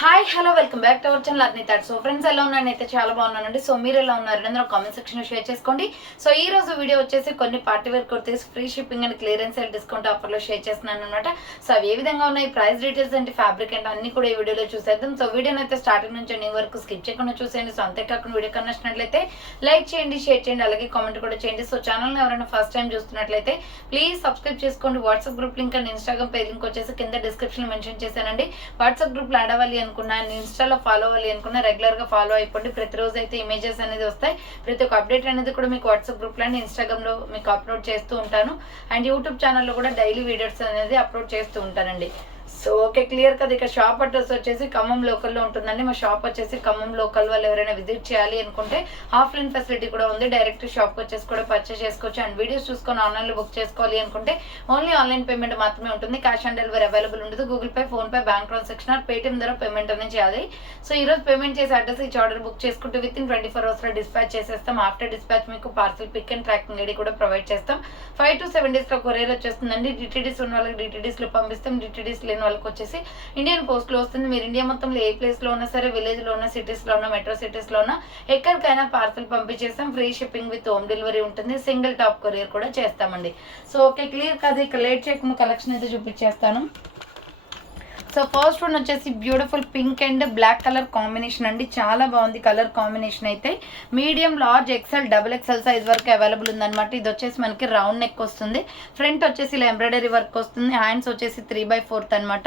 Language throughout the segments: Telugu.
Hi hello welcome back to our channel Arnitha. So friends ఎలా ఉన్నాను అయితే చాలా బాగున్నానండి. సో మీరు ఎలా ఉన్నారు అందరూ కామెంట్ సెక్షన్లో షేర్ చేసుకోండి. సో ఈ రోజు వీడియో వచ్చేసి కొన్ని party wear kurtis free shipping and clearance and discount ఆఫర్లో షేర్ చేస్తున్నాను అనమాట. సో అవి ఏ విధంగా ఉన్నాయి, ప్రైస్ డీటెయిల్స్ అంటే ఫ్యాబ్రిక్ అంటే అన్ని కూడా ఈ వీడియోలో చూసేద్దాం. సో వీడియోని అయితే స్టార్టింగ్ నుంచి ఎండింగ్ వరకు స్కిప్ చేయకుండా చూసేయండి. సో అంతేకాకుండా వీడియో కన్నచ్చినట్లయితే లైక్ చేయండి, షేర్ చేయండి, అలాగే కామెంట్ కూడా చేయండి. సో ఛానల్ని ఎవరైనా ఫస్ట్ టైం చూస్తున్నట్లయితే ప్లీజ్ సబ్స్క్రైబ్ చేసుకోండి. WhatsApp group link and Instagram page link వచ్చేసి కింద డిస్క్రిప్షన్ మెన్షన్ చేశానండి. వాట్సాప్ గ్రూప్లో యాడ్ అవ్వాలి అనుకున్నా, ఇన్స్టాలో ఫాలో అవ్వాలి అనుకున్నా రెగ్యులర్ గా ఫాలో అయిపోండి. ప్రతిరోజు అయితే ఇమేజెస్ అనేది వస్తాయి. ప్రతి ఒక్క అప్డేట్ అనేది కూడా మీకు వాట్సాప్ గ్రూప్ లో ఇన్స్టాగ్రామ్ లో మీకు అప్లోడ్ చేస్తూ ఉంటాను. అండ్ యూట్యూబ్ ఛానల్లో కూడా డైలీ వీడియోస్ అనేది అప్లోడ్ చేస్తూ ఉంటానండి. సో ఓకే, క్లియర్ కదా. ఇక షాప్ అడ్రస్ వచ్చేసి ఖమ్మం లోకల్లో ఉంటుందండి. మా షాప్ వచ్చేసి ఖమ్మం లోకల్ వాళ్ళు ఎవరైనా విజిట్ చేయాలి అనుకుంటే ఆఫ్లైన్ ఫెసిలిటీ కూడా ఉంది. డైరెక్ట్ షాప్కి వచ్చేసి కూడా పర్చేస్ చేసుకోవచ్చు. అండ్ వీడియోస్ చూసుకొని ఆన్లైన్లో బుక్ చేసుకోవాలి అనుకుంటే ఓన్లీ ఆన్లైన్ పేమెంట్ మాత్రమే ఉంటుంది. క్యాష్ ఆన్ డెలివరీ అవైలబుల్ ఉండదు. Google Pay, PhonePe, bank transaction or Paytm ద్వారా పేమెంట్ అనేది చేయాలి. సో ఈ రోజు పేమెంట్ చేసే అడ్రస్ ఇచ్చి ఆర్డర్ బుక్ చేసుకుంటే విత్ ఇన్ 24 hours లో డిస్పాచ్ చేసేస్తాం. ఆఫ్టర్ డిస్పాచ్ మీకు parcel pick and tracking ID కూడా ప్రొవైడ్ చేస్తాం. 5 to 7 days లో కొరియర్ వచ్చేస్తుందండి. డిటిడిస్ ఉన్న వాళ్ళకి డిటిడిస్ లో పంపిస్తాం. డిటిడిస్ లేని వాళ్ళకి వచ్చేసి ఇండియన్ పోస్ట్ లో వస్తుంది. మీరు ఇండియా మొత్తంలో ఏ ప్లేస్ లో ఉన్నా సరే, విలేజ్ లో ఉన్న, సిటీస్ లో ఉన్న, మెట్రో సిటీస్ లో ఉన్న ఎక్కడికైనా పార్సల్ పంపించేస్తాం. Free shipping with home delivery ఉంటుంది. సింగిల్ టాప్ కొరియర్ కూడా చేస్తామండి. సో ఓకే, క్లియర్ కాదు. ఇక లేట్ చేయకుండా కలెక్షన్ అయితే చూపించేస్తాను. సో ఫస్ట్ వన్ వచ్చేసి beautiful pink and black colour combination అండి. చాలా బాగుంది కలర్ కాంబినేషన్ అయితే. Medium, large, XL, double XL size వరకు అవైలబుల్ ఉందన్నమాట. ఇది వచ్చేసి మనకి రౌండ్ నెక్ వస్తుంది. ఫ్రంట్ వచ్చేసి ఇలా ఎంబ్రాయిడరీ వర్క్ వస్తుంది. హ్యాండ్స్ వచ్చేసి 3/4 అనమాట.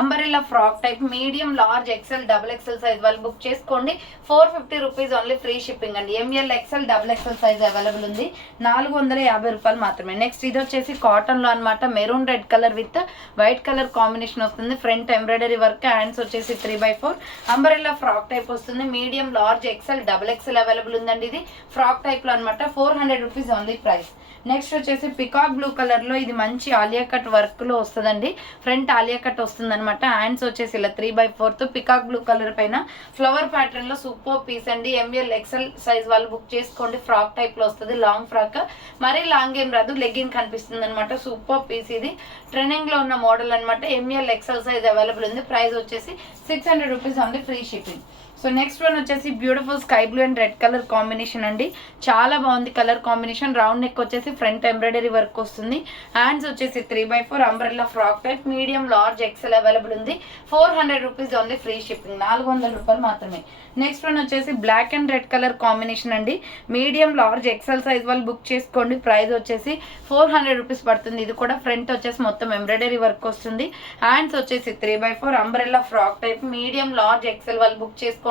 Umbrella frock type. Medium, large, XL, double XL size వాళ్ళు బుక్ చేసుకోండి. 450 రూపీస్ ఓన్లీ ఫ్రీ షిప్పింగ్ అండి. ML, XL, double XL size available ఉంది. 450 రూపాయలు మాత్రమే. నెక్స్ట్ ఇది వచ్చేసి కాటన్ లో అనమాట. Maroon red colour with white colour combination వస్తుంది. ఫ్రంట్ ఎంబ్రాయిడరీ వర్క్, హ్యాండ్స్ వచ్చేసి 3/4. అంబరెల్లా ఫ్రాక్ టైప్ వస్తుంది. Medium, large, XL, double XL available ఉందండి. ఇది ఫ్రాక్ టైప్ లో అనమాట. 400 రూపీస్ ఓన్లీ ప్రైస్. నెక్స్ట్ వచ్చేసి పికాక్ బ్లూ కలర్ లో ఇది మంచి ఆలియా కట్ వర్క్ లో వస్తుందండి. ఫ్రంట్ ఆలియా కట్ వస్తుంది అనమాట. హ్యాండ్స్ వచ్చేసి ఇలా 3/4 పికాక్ బ్లూ కలర్ పైన ఫ్లవర్ ప్యాటర్న్ లో సూపర్ పీస్ అండి. ఎంఎల్, ఎక్సెల్ సైజ్ వాళ్ళు బుక్ చేసుకోండి. ఫ్రాక్ టైప్ లో వస్తుంది. లాంగ్ ఫ్రాక్, మరీ లాంగ్ ఏం రాదు, లెగ్గిన్ కనిపిస్తుంది అనమాట. Super piece. ఇది ట్రెండింగ్ లో ఉన్న మోడల్ అనమాట. ఎంఎల్, ఎక్సెల్ సైజ్ అవైలబుల్ ఉంది. ప్రైస్ వచ్చేసి 600 rupees only free shipping. So next one వచ్చేసి beautiful sky blue and red colour combination అండి. చాలా బాగుంది కలర్ కాంబినేషన్. రౌండ్ నెక్ వచ్చేసి ఫ్రంట్ ఎంబ్రాయిడరీ వర్క్ వస్తుంది. హ్యాండ్స్ వచ్చేసి 3/4. Umbrella frock type. Medium, large, XL available ఉంది. 400 రూపీస్ ఓన్లీ ఫ్రీ షిప్పింగ్. 400 రూపాయలు మాత్రమే. నెక్స్ట్ వన్ వచ్చేసి black and red colour combination అండి. మీడియం, లార్జ్, ఎక్సెల్ సైజ్ వాళ్ళు బుక్ చేసుకోండి. ప్రైస్ వచ్చేసి 400 రూపీస్ పడుతుంది. ఇది కూడా ఫ్రంట్ వచ్చేసి మొత్తం ఎంబ్రాయిడరీ వర్క్ వస్తుంది. హ్యాండ్స్ వచ్చేసి 3/4. Umbrella frock type. Medium, large, XL వాళ్ళు బుక్ చేసుకోండి.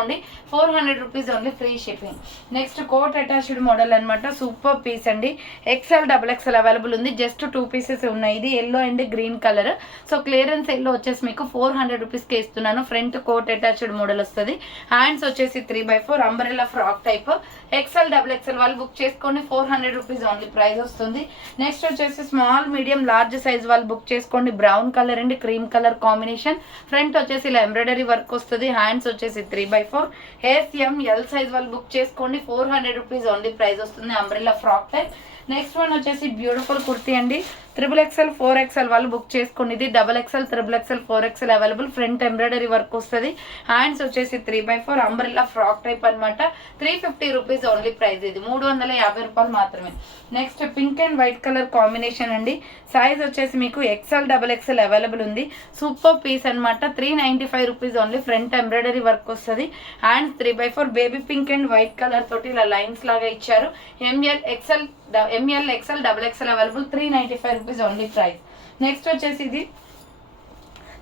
400 rupees only free shipping. Next coat attached model అనమాట. సూపర్ పీస్ అండి. ఎక్సెల్, డబుల్ ఎక్సెల్ అవైలబుల్ ఉంది. జస్ట్ 2 పీసెస్ ఉన్నాయి. ఇది yellow and green colour. So clearance yellow వచ్చేసి మీకు 400 రూపీస్కి ఇస్తున్నాను. ఫ్రంట్ కోట్ అటాచ్డ్ మోడల్ వస్తుంది. హ్యాండ్స్ వచ్చేసి 3/4. Umbrella frock type. XL, double XL వాళ్ళు బుక్ చేసుకోండి. 400 రూపీస్ ఓన్లీ ప్రైస్ వస్తుంది. నెక్స్ట్ వచ్చేసి స్మాల్, మీడియం, లార్జ్ సైజ్ వాళ్ళు బుక్ చేసుకోండి. Brown colour and cream colour combination. Front వచ్చేసి ఇలా ఎంబ్రాయిడరీ వర్క్ వస్తుంది. హ్యాండ్స్ వచ్చేసి 3/4. ఎస్ఎం, ఎల్ సైజ్ వాళ్ళు బుక్ చేసుకోండి. 400 రూపీస్ ఓన్లీ ప్రైస్ వస్తుంది. Umbrella frock type. Next one వచ్చేసి బ్యూటిఫుల్ కుర్తీ అండి. XXL, 4XL వాళ్ళు బుక్ చేసుకోండి. ఇది XXL, XXL, 4XL available. Front embroidery work వస్తుంది. హ్యాండ్స్ వచ్చేసి 3/4. అంబ్రెల్లా ఫ్రాక్ టైప్ అనమాట. 350 రూపీస్ ఓన్లీ ప్రైస్. ఇది 350 రూపాయలు మాత్రమే. Next pink and white colour combination అండి. సైజ్ వచ్చేసి మీకు XL, XXL అవైలబుల్ ఉంది. సూపర్ పీస్ అనమాట. 395 rupees only. Front embroidery work వస్తుంది. Hands 3/4. Baby pink and white colour తోటి ఇలా లైన్స్ లాగా ఇచ్చారు. ML, XL, double XL available. 395 rupees only price. Next వచ్చేసి ఇది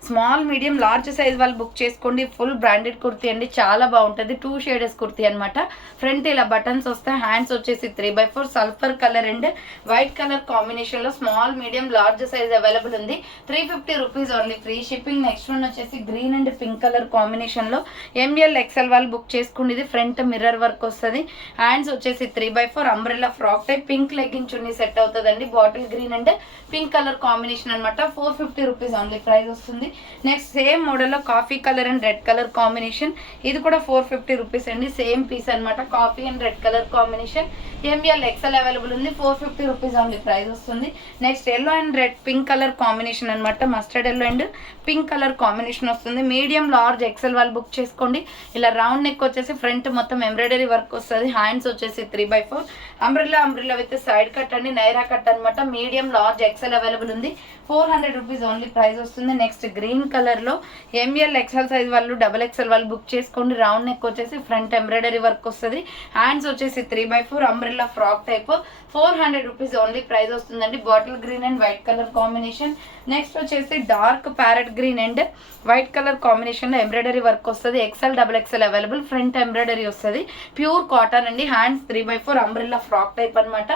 స్మాల్, మీడియం, లార్జ్ సైజ్ వాళ్ళు బుక్ చేసుకోండి. ఫుల్ బ్రాండెడ్ కుర్తీ అండి. చాలా బాగుంటుంది. 2 షేడెస్ కుర్తీ అనమాట. ఫ్రంట్ ఇలా బటన్స్ వస్తాయి. హ్యాండ్స్ వచ్చేసి 3/4. Sulphur colour and white colour combination లో small, medium, large size available ఉంది. 350 rupees only free shipping. Next one వచ్చేసి green and pink colour combination లో ఎంఎల్, ఎక్సెల్ వాళ్ళు బుక్ చేసుకోండి. ఇది ఫ్రంట్ మిర్రర్ వర్క్ వస్తుంది. హ్యాండ్స్ వచ్చేసి 3/4. Umbrella frock type. Pink legging chunni set అవుతుందండి. Bottle green and pink colour combination అనమాట. 450 రూపీస్ ఓన్లీ ప్రైస్ వస్తుంది. నెక్స్ట్ సేమ్ మోడల్లో coffee colour and red colour combination, ఇది కూడా 450 రూపీస్ అండి. సేమ్ పీస్ అనమాట, coffee and red colour combination. ML XL available ఉంది, 450 రూపీస్ ఓన్లీ ప్రైస్ వస్తుంది. Next yellow and red pink colour combination అనమాట, mustard yellow and pink colour combination వస్తుంది. మీడియం లార్జ్ ఎక్సెల్ వాళ్ళు బుక్ చేసుకోండి. ఇలా రౌండ్ నెక్ వచ్చేసి ఫ్రంట్ మొత్తం ఎంబ్రాయిడరీ వర్క్ వస్తుంది. హ్యాండ్స్ వచ్చేసి 3/4 అంబ్రిల్లా విత్ సైడ్ కట్ అండి, నైరా కట్ అనమాట. మీడియం లార్జ్ ఎక్సెల్ అవైలబుల్ ఉంది, 400 రూపీస్ ఓన్లీ ప్రైస్ వస్తుంది. నెక్స్ట్ గ్రీన్ కలర్ లో ఎంఎల్ ఎక్సెల్ సైజ్ వాళ్ళు XXL వాళ్ళు బుక్ చేసుకోండి. రౌండ్ నెక్ వచ్చేసి ఫ్రంట్ ఎంబ్రాయిడరీ వర్క్ వస్తుంది. హ్యాండ్స్ వచ్చేసి 3/4 umbrella frock type, 400 rupees only price వస్తుందండి. Bottle green and white colour combination. Next వచ్చేసి dark parrot green and white colour combination లో ఎంబ్రాయిడరీ వర్క్ వస్తుంది. XXL అవైలబుల్, ఫ్రంట్ ఎంబ్రాయిడరీ వస్తుంది. ప్యూర్ కాటన్ అండి. హ్యాండ్స్ 3/4 అంబ్రిల్లా ఫ్రాక్ టైప్ అనమాట.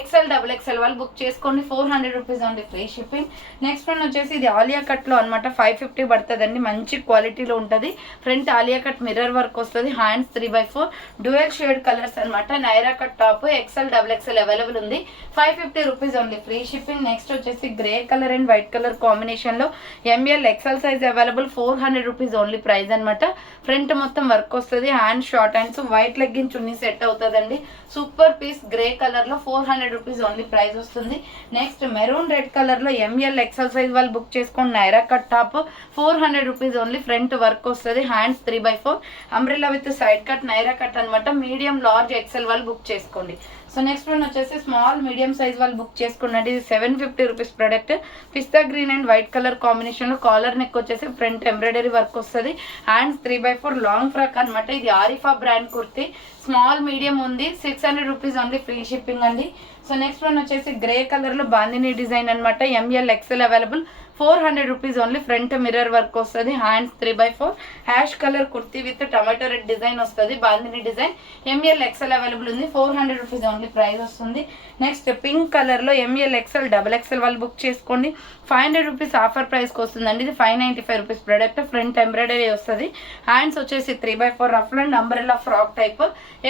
XXL వాళ్ళు బుక్ చేసుకోండి, 400 rupees only free shipping. Next one వచ్చేసి ఇది ఆలియా కట్ లో అనమాట, 550 పడుతుందండి. మంచి క్వాలిటీలో ఉంటుంది. Front Alia cut mirror work వస్తుంది. హ్యాండ్స్ 3/4 డ్యూయల్ షేడ్ కలర్స్ అనమాట. Naira cut top XXL available ఉంది, 550 rupees only free shipping. Next వచ్చేసి grey colour and white colour combination లో ML XL size available, 400 rupees only price అనమాట. ఫ్రంట్ మొత్తం వర్క్ వస్తుంది. Hand short hands, white legging chunni set అవుతుందండి. సూపర్ పీస్ గ్రే కలర్ లో 400 రూపీస్ ఓన్లీ ప్రైస్ వస్తుంది. నెక్స్ట్ మెరూన్ రెడ్ కలర్ లో ఎంఎల్ ఎక్సెల్ సైజ్ వాళ్ళు బుక్ చేసుకోండి. Naira cut top 400 rupees only. Front work వస్తుంది. Hands 3/4 umbrella with side cut Naira cut అనమాట. మీడియం లార్జ్ ఎక్సెల్ వాళ్ళు బుక్ చేసుకోండి. సో నెక్స్ట్ వన్ వచ్చేసి స్మాల్ మీడియం సైజ్ వాళ్ళు బుక్ చేసుకున్నది. ఇది 750 rupees product. Pista green and white colour combination లో కాలర్ నెక్ వచ్చేసి ఫ్రంట్ ఎంబ్రాయిడరీ వర్క్ వస్తుంది. హ్యాండ్స్ 3/4 లాంగ్ ఫ్రాక్ అనమాట. ఇది Arifa brand kurti. Small medium ఉంది, 600 రూపీస్ ఓన్లీ ఫ్రీ షిప్పింగ్ అండి. సో నెక్స్ట్ వన్ వచ్చేసి గ్రే కలర్ లో బాందిని డిజైన్ అనమాట. ML XL available, 400 rupees only. Front mirror work వస్తుంది. Hands 3/4 ash colour kurti with tomato red design వస్తుంది. Bandhani design. ML XL available ఉంది, 400 రూపీస్ ఓన్లీ ప్రైస్ వస్తుంది. నెక్స్ట్ పింక్ కలర్ లో ఎంఎల్ ఎక్సెల్ XXL వాళ్ళు బుక్ చేసుకోండి. 500 రూపీస్ ఆఫర్ ప్రైస్కి వస్తుందండి. ఇది 595 రూపీస్ ప్రోడక్ట్. ఫ్రంట్ ఎంబ్రాయిడరీ వస్తుంది. హ్యాండ్స్ వచ్చేసి 3/4 ruff and umbrella frock type.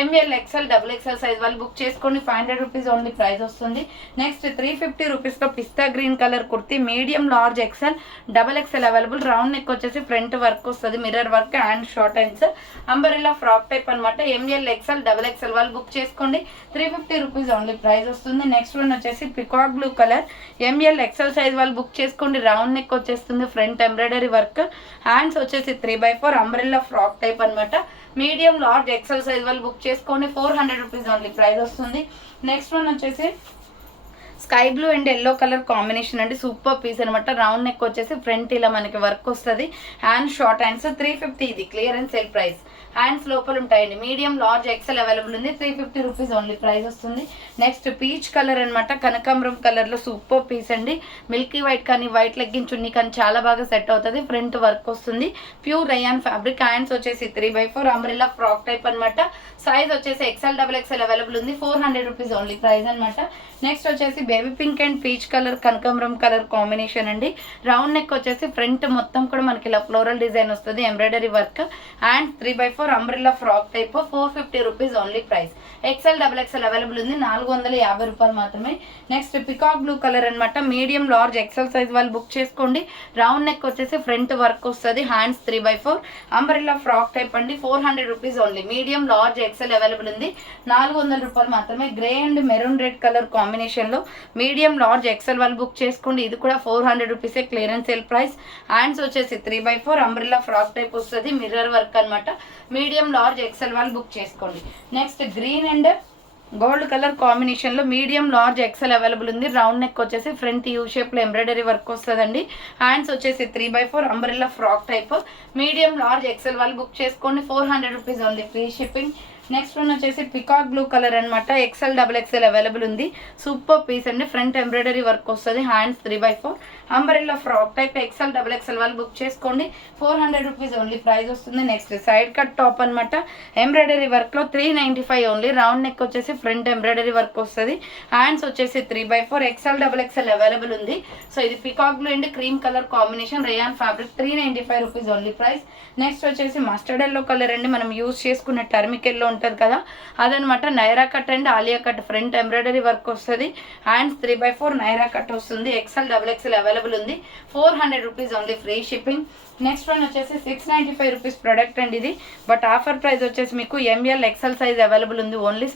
ML XXL size వాళ్ళు బుక్ చేసుకోండి, 500 రూపీస్ ఓన్లీ ప్రైస్ వస్తుంది. నెక్స్ట్ 350 రూపీస్ లో pista green colour kurti. Medium large XXL available. Round neck వచ్చేసి ఫ్రంట్ వర్క్ వస్తుంది. Mirror work and short hands umbrella frock type అనమాట. ఎంఎల్ XXL వాళ్ళు బుక్ చేసుకోండి, 350 రూపీస్ ఓన్లీ ప్రైస్ వస్తుంది. నెక్స్ట్ వన్ వచ్చేసి peacock blue colour. ML XL size వాళ్ళు బుక్ చేసుకోండి. రౌండ్ నెక్ వచ్చేస్తుంది. Front embroidery work. హ్యాండ్స్ వచ్చేసి 3/4 అంబ్రెల్లా ఫ్రాక్ టైప్ అనమాట. మీడియం లార్జ్ XL సైజ్ వాళ్ళు బుక్ చేసుకోండి, 400 రూపీస్ ఓన్లీ ప్రైస్ వస్తుంది. నెక్స్ట్ వన్ వచ్చేసి sky blue and yellow colour combination అండి. సూపర్ పీస్ అనమాట. రౌండ్ నెక్ వచ్చేసి ఫ్రంట్ ఇలా మనకి వర్క్ వస్తుంది. Hand short hands 350. ఇది క్లియరెన్స్ సేల్ ప్రైస్. హ్యాండ్స్ లోపల ఉంటాయండి. మీడియం లార్జ్ XL అవైలబుల్ ఉంది, 350 రూపీస్ ఓన్లీ ప్రైస్ వస్తుంది. నెక్స్ట్ పీచ్ కలర్ అనమాట. కనకాంబరం కలర్ లో సూపర్ పీస్ అండి. మిల్కీ వైట్ కానీ వైట్ లెగ్గిన్ చున్నీ కానీ చాలా బాగా సెట్ అవుతుంది. ఫ్రంట్ వర్క్ వస్తుంది. Pure rayon fabric. హ్యాండ్స్ వచ్చేసి 3/4 అంబ్రెల్లా ఫ్రాక్ టైప్ అనమాట. సైజ్ వచ్చేసి XXL అవైలబుల్ ఉంది, 400 రూపీస్ ఓన్లీ ప్రైస్ అనమాట. నెక్స్ట్ వచ్చేసి baby pink and peach colour కనకాంబరం కలర్ కాంబినేషన్ అండి. రౌండ్ నెక్ వచ్చేసి ఫ్రంట్ మొత్తం కూడా మనకి ఇలా ఫ్లోరల్ డిజైన్ వస్తుంది. Embroidery work. Hand 3/4 umbrella frock type, 450 rupees only price. XXL available ఉంది, 450 రూపాయలు మాత్రమే. నెక్స్ట్ పికాక్ బ్లూ కలర్ అనమాట. మీడియం లార్జ్ XL సైజ్ వాళ్ళు బుక్ చేసుకోండి. రౌండ్ నెక్ వచ్చేసి ఫ్రంట్ వర్క్ వస్తుంది. హ్యాండ్స్ 3/4 అంబ్రెల్లా ఫ్రాక్ టైప్ అండి, 400 rupees only. Medium large XL available ఉంది, 400 రూపాయలు మాత్రమే. Grey and maroon red colour combination లో మీడియం లార్జ్ XL వాళ్ళు బుక్ చేసుకోండి. ఇది కూడా 400 రూపీసే, క్లియరెన్స్ సేల్ ప్రైస్. హ్యాండ్స్ వచ్చేసి 3/4 అంబ్రెల్లా ఫ్రాక్ టైప్ వస్తుంది. మిర్రర్ వర్క్ అనమాట. మీడియం లార్జ్ XL వాళ్ళు బుక్ చేసుకోండి. Next green and gold colour combination లో మీడియం లార్జ్ XL అవైలబుల్ ఉంది. రౌండ్ నెక్ వచ్చేసి ఫ్రంట్ యూ షేప్ లో ఎంబ్రాయిడరీ వర్క్ వస్తుందండి. హ్యాండ్స్ వచ్చేసి 3/4 umbrella frock type. Medium large XL వాళ్ళు బుక్ చేసుకోండి, 400 rupees only free shipping. Next one వచ్చేసి పికాక్ బ్లూ కలర్ అనమాట. XXL అవైలబుల్ ఉంది. సూపర్ పీస్ అండి. ఫ్రంట్ ఎంబ్రాయిడరీ వర్క్ వస్తుంది. Hands 3/4 umbrella frock type. XXL వాళ్ళు బుక్ చేసుకోండి, 400 రూపీస్ ఓన్లీ ప్రైస్ వస్తుంది. నెక్స్ట్ సైడ్ కట్ టాప్ అనమాట. ఎంబ్రాయిడరీ వర్క్ లో 395 ఓన్లీ. రౌండ్ నెక్ వచ్చేసి ఫ్రంట్ ఎంబ్రాయిడరీ వర్క్ వస్తుంది. హ్యాండ్స్ వచ్చేసి 3/4 XXL అవైలబుల్ ఉంది. సో ఇది peacock blue and cream colour combination. Rayon fabric, 395 rupees only price. Next వచ్చేసి మస్టర్డ్ ఎల్లో కలర్ అండి. మనం యూజ్ చేసుకున్న టర్మిక్ ఎల్లో ఉంటుంది కదా అదనమాట. Naira cut and Alia cut front embroidery work వస్తుంది. హ్యాండ్స్ 3/4 నైరా కట్ వస్తుంది. ఎక్సెల్ XXL అవైలబుల్ ఉంది. 400 rupees only, free shipping. Next one వచ్చేసి 695 రూపీస్ ప్రోడక్ట్ అండి ఇది. బట్ ఆఫర్ ప్రైస్ వచ్చేసి మీకు ML XL సైజ్ అవైలబుల్ ఉంది. ఓన్లీ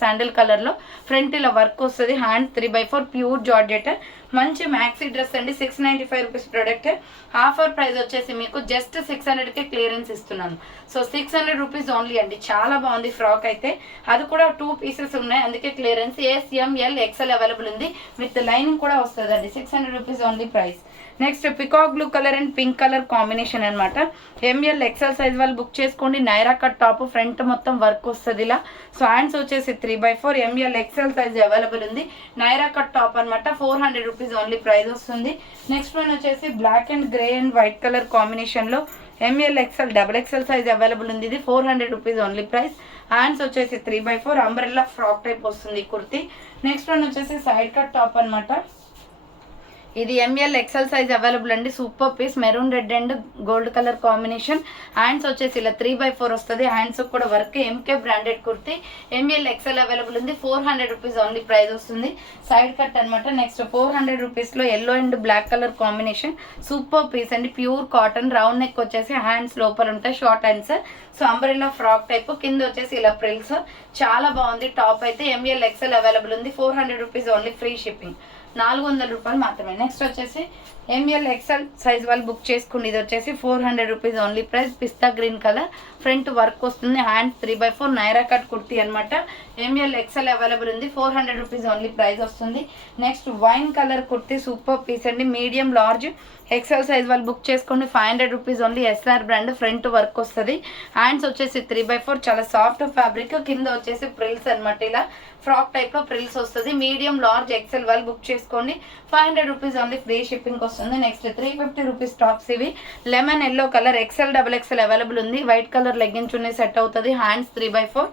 శాండిల్ కలర్లో ఫ్రంట్ ఇలా వర్క్ వస్తుంది. హ్యాండ్స్ 3/4 ప్యూర్ జార్జెట్ మంచి మ్యాక్సీ డ్రెస్ అండి. 695 రూపీస్ ప్రోడక్ట్. ఆఫర్ ప్రైస్ వచ్చేసి మీకు జస్ట్ 600కే క్లియరెన్స్ ఇస్తున్నాను. సో 600 రూపీస్ ఓన్లీ అండి. చాలా బాగుంది ఫ్రాక్ అయితే. అది కూడా 2 పీసెస్ ఉన్నాయి, అందుకే క్లియరెన్స్. SML XL అవైలబుల్ ఉంది. విత్ లైనింగ్ కూడా వస్తుంది అండి. 600 rupees only price. Next peacock blue colour and pink colour combination అనమాట. ML XL సైజ్ వాళ్ళు బుక్ చేసుకోండి. నైరా కట్ టాప్ ఫ్రంట్ మొత్తం వర్క్ వస్తుంది ఇలా. సో హ్యాండ్స్ వచ్చేసి 3/4 ML XL సైజ్ అవైలబుల్ ఉంది. నైరా కట్ టాప్ అనమాట. 400 రూపీస్ ఓన్లీ ప్రైస్ వస్తుంది. నెక్స్ట్ వన్ వచ్చేసి black and grey and white colour కాంబినేషన్లో ML XL XXL size available ఉంది. ఇది 400 రూపీస్ ఓన్లీ ప్రైస్. హ్యాండ్స్ వచ్చేసి 3/4 అంబ్రెల్లా ఫ్రాక్ టైప్ వస్తుంది కుర్తి. నెక్స్ట్ వన్ వచ్చేసి సైడ్ కట్ టాప్ అనమాట. ఇది ML XL సైజ్ అవైలబుల్ అండి. Super piece maroon red and gold colour combination. Hands వచ్చేసి ఇలా 3/4 వస్తుంది. హ్యాండ్స్ కూడా work. MK branded kurti. ML XL available ఉంది. 400 రూపీస్ ఓన్లీ ప్రైస్ వస్తుంది. సైడ్ కట్ అనమాట. నెక్స్ట్ 400 రూపీస్లో yellow and black colour combination. Super piece అండి. Pure cotton. రౌండ్ నెక్ వచ్చేసి హ్యాండ్స్ లోపల ఉంటాయి, short hands. So umbrella frock type. కింద వచ్చేసి ఇలా ప్రిల్స్. చాలా బాగుంది టాప్ అయితే. ML XL అవైలబుల్ ఉంది. 400 రూపీస్ ఓన్లీ, ఫ్రీ షిప్పింగ్. 400 రూపాయలు మాత్రమే. నెక్స్ట్ వచ్చేసి ML XL సైజ్ వాళ్ళు బుక్ చేసుకోండి. ఇది వచ్చేసి 400 రూపీస్ ఓన్లీ ప్రైస్. పిస్తా గ్రీన్ కలర్ ఫ్రంట్ వర్క్ వస్తుంది. హ్యాండ్స్ 3/4 నైరా కట్ కుర్తీ అనమాట. ML XL అవైలబుల్ ఉంది. 400 రూపీస్ ఓన్లీ ప్రైస్ వస్తుంది. Next wine colour kurti super piece అండి. మీడియం లార్జ్ XL సైజ్ వాళ్ళు బుక్ చేసుకోండి. 500 rupees only. SR brand front work వస్తుంది. హ్యాండ్స్ వచ్చేసి 3/4 చాలా సాఫ్ట్ ఫ్యాబ్రిక్. కింద వచ్చేసి ప్రిల్స్ అనమాట. ఇలా ఫ్రాక్ టైప్ లో ప్రిల్స్ వస్తుంది. మీడియం లార్జ్ XL వాళ్ళు బుక్ చేసుకోండి. 500 రూపీస్ ఓన్లీ, ఫ్రీ షిప్పింగ్ వస్తుంది. నెక్స్ట్ 350 రూపీస్ టాప్స్ ఇవి. Lemon yellow colour XL XXL available ఉంది. వైట్ కలర్ లెగ్గిన్స్ ఉన్నాయి, సెట్ అవుతుంది. హ్యాండ్స్ 3/4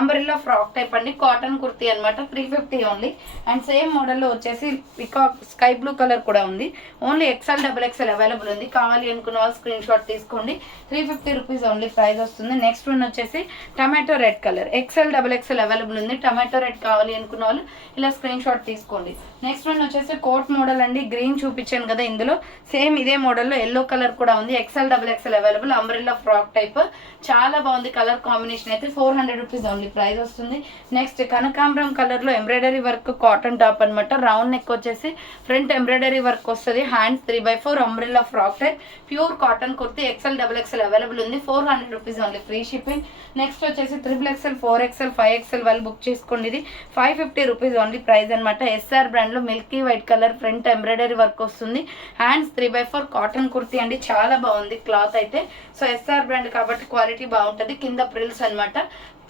అంబ్రెల్లా ఫ్రాక్ టైప్ అండి. కాటన్ కుర్తీ అనమాట. 350 ఓన్లీ. అండ్ సేమ్ మోడల్లో వచ్చేసి పికాక్ స్కై బ్లూ కలర్ కూడా ఉంది. ఓన్లీ XL XXL అవైలబుల్ ఉంది. కావాలి అనుకున్న వాళ్ళు స్క్రీన్ షాట్ తీసుకోండి. 350 రూపీస్ ఓన్లీ ప్రైస్ వస్తుంది. నెక్స్ట్ వన్ వచ్చేసి tomato red colour XL XXL available ఉంది. టమాటో రెడ్ కావాలి అనుకున్న వాళ్ళు ఇలా స్క్రీన్ షాట్ తీసుకోండి. నెక్స్ట్ వన్ వచ్చేసి కోట్ మోడల్ అండి. గ్రీన్ చూపించాను కదా, ఇందులో సేమ్ ఇదే మోడల్లో ఎల్లో కలర్ కూడా ఉంది. XL XXL available. Umbrella frock type. చాలా బాగుంది కలర్ కాంబినేషన్ అయితే. 400 రూపీస్ ఓన్లీ ప్రైస్ వస్తుంది. నెక్స్ట్ కనకాంబరం కలర్ లో ఎంబ్రాయిడరీ వర్క్ కాటన్ టాప్ అనమాట. రౌండ్ నెక్ వచ్చేసి ఫ్రంట్ ఎంబ్రాయిడరీ వర్క్ వస్తుంది. Hands 3/4 umbrella frock type. Pure cotton kurti. XL XXL available ఉంది. 400 rupees only, free shipping. Next వచ్చేసి XXL 4XL 5XL వాళ్ళు బుక్ చేసుకోండి. ఇది 550 రూపీస్ ఓన్లీ ప్రైస్ అనమాట. SR బ్రాండ్ లో Milky white colour front embroidery work వస్తుంది. హ్యాండ్స్ 3/4 కాటన్ కుర్తీ అండి. చాలా బాగుంది క్లాత్ అయితే. సో SR బ్రాండ్ కాబట్టి క్వాలిటీ బాగుంటుంది. కింద ప్రిల్స్ అనమాట.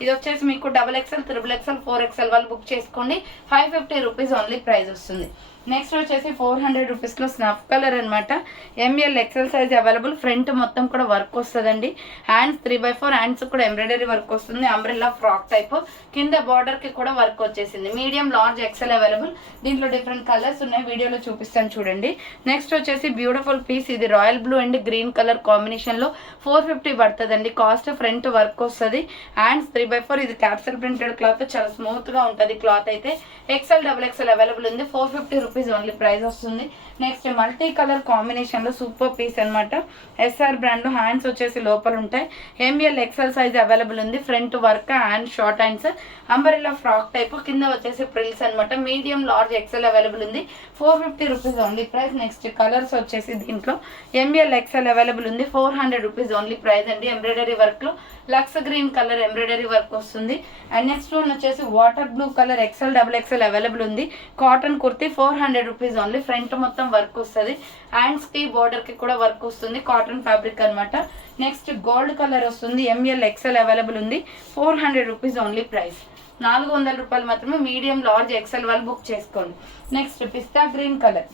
ఇది వచ్చేసి మీకు XXL XXL 4XL వాళ్ళు బుక్ చేసుకోండి. 550 రూపీస్ ఓన్లీ ప్రైస్ వస్తుంది. నెక్స్ట్ వచ్చేసి 400 రూపీస్లో స్నఫ్ కలర్ అనమాట. ML XL size available. Front మొత్తం కూడా వర్క్ వస్తుందండి. హ్యాండ్స్ 3/4 హ్యాండ్స్ కూడా ఎంబ్రాయిడరీ వర్క్ వస్తుంది. Umbrella frock type. కింద బార్డర్ కి కూడా వర్క్ వచ్చేసింది. Medium large XL available. దీంట్లో డిఫరెంట్ కలర్స్ ఉన్నాయి, వీడియోలో చూపిస్తాను చూడండి. నెక్స్ట్ వచ్చేసి బ్యూటిఫుల్ పీస్. ఇది royal blue and green colour combination లో 450 పడుతుందండి కాస్ట్. ఫ్రంట్ వర్క్ వస్తుంది. హ్యాండ్స్ 3/4. ఇది క్యాప్సల్ ప్రింటెడ్ క్లాత్. చాలా స్మూత్ గా ఉంటుంది క్లాత్ అయితే. XL XXL అవైలబుల్ ఉంది. 450 రూపీస్ ఓన్లీ ప్రైస్ వస్తుంది. నెక్స్ట్ మల్టీ కలర్ కాంబినేషన్ లో సూపర్ పీస్ అనమాట. SR brand. హ్యాండ్స్ వచ్చేసి లోపల ఉంటాయి. ML XL సైజ్ అవైలబుల్ ఉంది. Front work hand short hands. Umbrella frock type. కింద వచ్చేసి ప్రిల్స్ అనమాట. మీడియం లార్జ్ XL అవైలబుల్ ఉంది. 450 rupees only price. Next colours వచ్చేసి దీంట్లో ML XL అవైలబుల్ ఉంది. 400 రూపీస్ ఓన్లీ ప్రైస్ అండి. ఎంబ్రాయిడరీ వర్క్ లో lux green colour embroidery work వస్తుంది. అండ్ నెక్స్ట్ వన్ వచ్చేసి water blue colour XL XXL available ఉంది. Cotton kurti 400 rupees only. Front మొత్తం వర్క్ వస్తుంది. హ్యాండ్స్ కి బోర్డర్ కి కూడా వర్క్ వస్తుంది. కాటన్ ఫ్యాబ్రిక్ అనమాట. నెక్స్ట్ గోల్డ్ కలర్ వస్తుంది. ML XL అవైలబుల్ ఉంది. 400 రూపీస్ ఓన్లీ ప్రైస్. 400 రూపాయలు మాత్రమే. మీడియం లార్జ్ XL వాళ్ళు బుక్ చేసుకోండి. నెక్స్ట్ పిస్తా గ్రీన్ కలర్.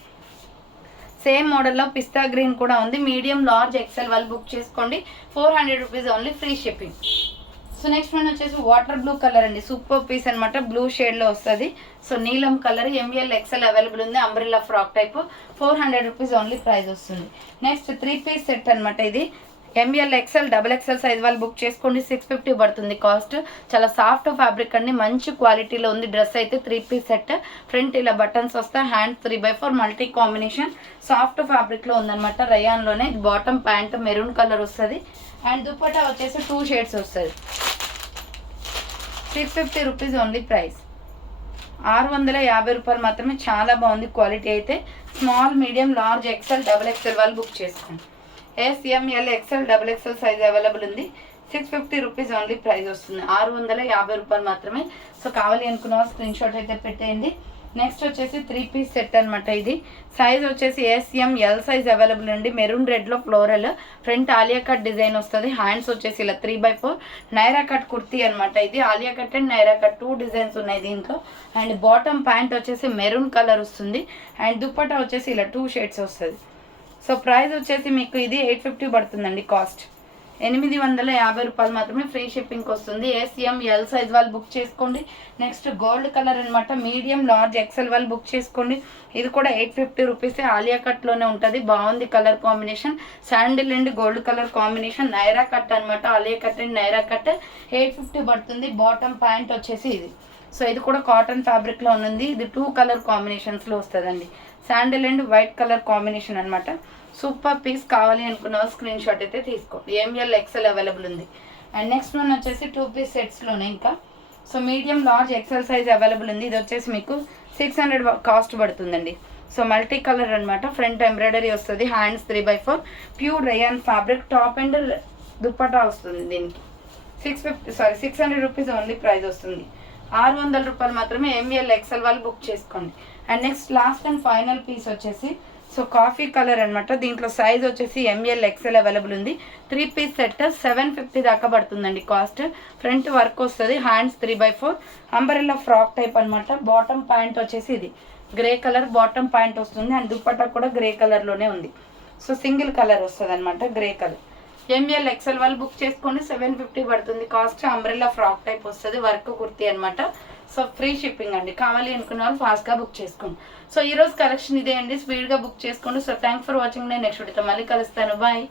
సేమ్ మోడల్లో పిస్తా గ్రీన్ కూడా ఉంది. మీడియం లార్జ్ XL వాళ్ళు బుక్ చేసుకోండి. 400 rupees only, free shipping. So next one వచ్చేసి వాటర్ బ్లూ కలర్ అండి. సూపర్ పీస్ అనమాట. బ్లూ షేడ్ లో వస్తుంది. సో నీలం కలర్. ML XL అవైలబుల్ ఉంది. Umbrella frock type. 400 rupees only price వస్తుంది. నెక్స్ట్ 3 పీస్ సెట్ అనమాట. ఇది M L XL double XL size వాళ్ళు బుక్ చేసుకోండి. 650 పడుతుంది కాస్ట్. చాలా సాఫ్ట్ ఫ్యాబ్రిక్ అండి, మంచి క్వాలిటీలో ఉంది. డ్రెస్ అయితే 3 పీస్ సెట్. ఫ్రంట్ ఇలా బటన్స్ వస్తాయి, హ్యాండ్ 3/4 మల్టీ కాంబినేషన్ సాఫ్ట్ ఫ్యాబ్రిక్లో ఉందన్నమాట. రయాన్లోనే బాటమ్ ప్యాంట్ మెరూన్ కలర్ వస్తుంది. అండ్ దుపట్టా వచ్చేసి 2 షేడ్స్ వస్తుంది. 650 రూపీస్ ఓన్లీ ప్రైస్. 650 రూపాయలు మాత్రమే. చాలా బాగుంది క్వాలిటీ అయితే. Small medium large XL double XL వాళ్ళు బుక్ చేసుకోండి. SML XL double XL size available ఉంది. 650 రూపీస్ ఓన్లీ ప్రైస్ వస్తుంది. 650 రూపాయలు మాత్రమే. సో కావాలి అనుకున్న స్క్రీన్ షాట్ అయితే పెట్టేయండి. నెక్స్ట్ వచ్చేసి 3 పీస్ సెట్ అనమాట. ఇది సైజ్ వచ్చేసి SML సైజ్ అవైలబుల్ ఉంది. మెరూన్ రెడ్లో floral, front Alia cut design వస్తుంది. హ్యాండ్స్ వచ్చేసి ఇలా 3/4 నైరా కట్ కుర్తీ అనమాట. ఇది Alia cut and Naira cut 2 designs ఉన్నాయి దీంట్లో. అండ్ బాటమ్ ప్యాంట్ వచ్చేసి మెరూన్ కలర్ వస్తుంది. అండ్ దుపట్టా వచ్చేసి ఇలా 2 షేడ్స్ వస్తుంది. సో ప్రైస్ వచ్చేసి మీకు ఇది 850 పడుతుందండి కాస్ట్. 850 రూపాయలు మాత్రమే. ఫ్రీ షిప్పింగ్కి వస్తుంది. SML సైజ్ వాళ్ళు బుక్ చేసుకోండి. నెక్స్ట్ గోల్డ్ కలర్ అనమాట. మీడియం లార్జ్ ఎక్సెల్ వాళ్ళు బుక్ చేసుకోండి. ఇది కూడా 850 రూపీసే. ఆలియా కట్లోనే ఉంటుంది. బాగుంది colour combination. Sandal and gold colour combination. Naira cut అనమాట. Alia cut and Naira cut 850 పడుతుంది. బాటమ్ ప్యాంట్ వచ్చేసి ఇది. సో ఇది కూడా కాటన్ ఫ్యాబ్రిక్లో ఉంది. ఇది 2 కలర్ కాంబినేషన్స్లో వస్తుందండి. Sandal and white colour combination అనమాట. Super piece. కావాలి అనుకున్న స్క్రీన్ షాట్ అయితే తీసుకోండి. ML XL అవైలబుల్ ఉంది. అండ్ నెక్స్ట్ వన్ వచ్చేసి 2 పీస్ సెట్స్లోనే ఇంకా. So medium large XL size available ఉంది. ఇది వచ్చేసి మీకు 600 కాస్ట్ పడుతుందండి. సో మల్టీ కలర్ అనమాట. ఫ్రంట్ ఎంబ్రాయిడరీ వస్తుంది. Hands 3/4 pure rayon fabric. Top and dupatta వస్తుంది దీనికి. 600 రూపీస్ ఓన్లీ ప్రైస్ వస్తుంది. 600 రూపాయలు మాత్రమే. ML XL వాళ్ళు బుక్ చేసుకోండి. And next last and final piece వచ్చేసి సో కాఫీ కలర్ అనమాట. దీంట్లో సైజ్ వచ్చేసి ML XL అవైలబుల్ ఉంది. 3 పీస్ సెట్ 750 దాకా పడుతుందండి కాస్ట్. ఫ్రంట్ వర్క్ వస్తుంది. హ్యాండ్స్ 3/4 అంబరెల్లా ఫ్రాక్ టైప్ అనమాట. బాటమ్ ప్యాంట్ వచ్చేసి ఇది గ్రే కలర్ బాటమ్ ప్యాంట్ వస్తుంది. అండ్ దుపట్టా కూడా గ్రే కలర్లోనే ఉంది. సో సింగిల్ కలర్ వస్తుంది అనమాట, గ్రే కలర్. ML XL వాళ్ళు బుక్ చేసుకోండి. 750 పడుతుంది కాస్ట్. అంబ్రెల్లా ఫ్రాక్ టైప్ వస్తుంది. వర్క్ కుర్తీ అనమాట. సో ఫ్రీ షిప్పింగ్ అండి. కావాలి అనుకున్న వాళ్ళు ఫాస్ట్గా బుక్ చేసుకోండి. సో ఈరోజు కలెక్షన్ ఇదే అండి. స్పీడ్గా బుక్ చేసుకోండి. So thanks for watching. నేను నెక్స్ట్ వీడియోతో మళ్ళీ కలుస్తాను. బాయ్.